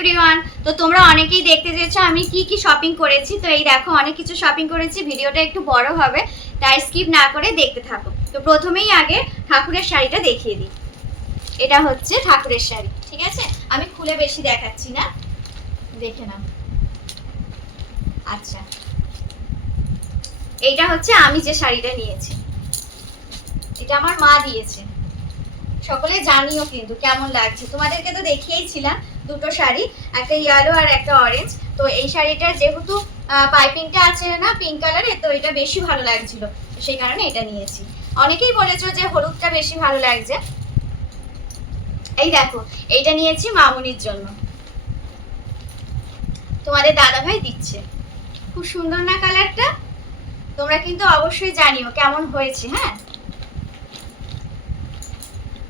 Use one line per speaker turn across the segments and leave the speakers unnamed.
Everyone তো তোমরা অনেকেই দেখতে চেয়েছো আমি কি কি শপিং করেছি। তো এই দেখো, অনেক কিছু শপিং করেছি, ভিডিওটা একটু বড় হবে, তাই স্কিপ না করে দেখতে থাকো। তো প্রথমেই আগে ঠাকুরের শাড়িটা দেখিয়ে দিই। এটা হচ্ছে ঠাকুরের শাড়ি, ঠিক আছে? আমি খুলে বেশি দেখাচ্ছি না। দেখে নাও। আচ্ছা। এইটা হচ্ছে আমি যে শাড়িটা নিয়েছি। এটা আমার মা দিয়েছে। সকলে জানিও কিন্তু কেমন লাগছে। তোমাদেরকে তো দেখিয়েছিলাম দুটো শাড়ি, একটা ইয়েলো আর একটা অরেঞ্জ তো এই শাড়িটার যেহেতু পাইপিংটা আছে না পিঙ্ক কালারের তো এটা বেশি ভালো লাগছিল। সেই কারণে এটা নিয়েছি। অনেকেই বলেছ যে হলুদটা বেশি ভালো লাগছে। এই দেখো, এইটা নিয়েছি মামুনির জন্য। তোমাদের দাদা ভাই দিচ্ছে। খুব সুন্দর না কালারটা তোমরা কিন্তু অবশ্যই জানিও কেমন হয়েছে হ্যাঁ?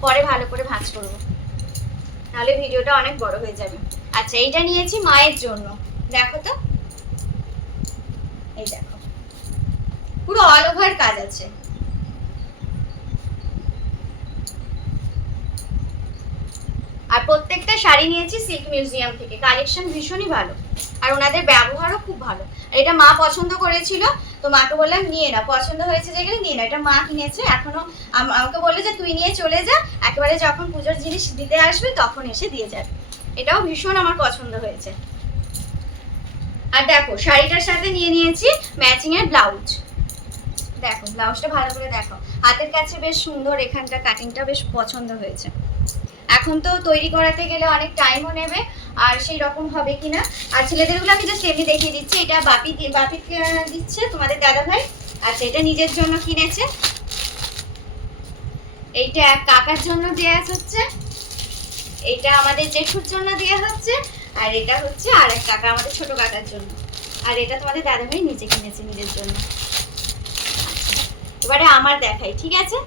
পরে ভালো করে ভাঁজ করব। নাহলে ভিডিওটা অনেক বড় হয়ে যাবে। আচ্ছা এইটা নিয়েছি মায়ের জন্য। দেখো তো। এই দেখো। পুরো অল ওভার কাজ আছে। প্রত্যেকটা শাড়ি নিয়েছি সিল্ক মিউজিয়াম থেকে। কালেকশন ভীষণই ভালো। আর ওনাদের ব্যবহারও খুব ভালো। আর এটা মা পছন্দ করেছিল, তো মাকে বললাম, নিয়ে না পছন্দ হয়েছে যেগুলো নিয়ে না এটা মা কিনেছে, এখনও আম- আমাকে বলল যে, তুই নিয়ে চলে যা। একেবারে যখন পুজোর জিনিস দিতে আসবে, তখন এসে দিয়ে যাবে। এটাও ভীষণ আমার পছন্দ হয়েছে। আর দেখো, শাড়িটার সাথে নিয়ে নিয়েছি ম্যাচিং এর ব্লাউজ দেখো ব্লাউজটা ভালো করে দেখো। হাতের কাছে বেশ সুন্দর, এখানকার কাটিংটা বেশ পছন্দ হয়েছে। এখন তো তৈরি করাতে গেলে অনেক টাইমও নেবে, আর সেই রকম হবে কিনা। আর ছেলেদেরগুলো আমি জাস্ট এমনি দেখিয়ে দিচ্ছি। এটা বাপি বাপি দিচ্ছে তোমাদের দাদা ভাই আচ্ছা এটা নিজের জন্য কিনেছে। এইটা কাকার জন্য দেওয়া হচ্ছে। এটা আমাদের জেঠুর জন্য দেওয়া হচ্ছে। আর এটা হচ্ছে আর এক কাকা, আমাদের ছোট কাকার জন্য। আর এটা তোমাদের দাদা ভাই নিজে কিনেছে নিজের জন্য। এবারে আমার দেখাই, ঠিক আছে?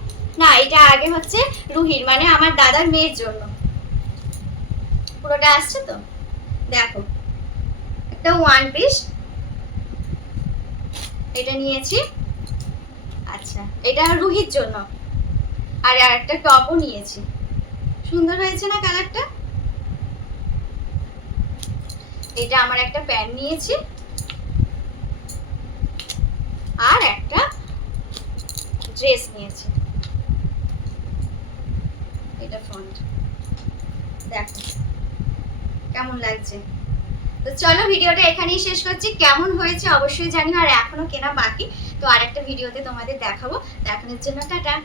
না, এটা আগে হচ্ছে রুহির মানে আমার দাদার মেয়ের জন্য। পুরোটা আসছে তো? দেখো, একটা ওয়ান পিস এটা নিয়েছি। আচ্ছা এটা রুহির জন্য। আর আর একটা টপও নিয়েছি। সুন্দর হয়েছে না কালারটা? এটা আমার একটা প্যান্ট নিয়েছি। আর একটা ড্রেস নিয়েছি। এটা ফ্রন্ট দেখো, কেমন লাগছে। তো চলো ভিডিওটা এখানেই শেষ করছি। কেমন হয়েছে অবশ্যই জানি আর এখনও কেনা বাকি। তো আরেকটা ভিডিওতে তোমাদের দেখাবো। দেখানোর জন্য টাটা।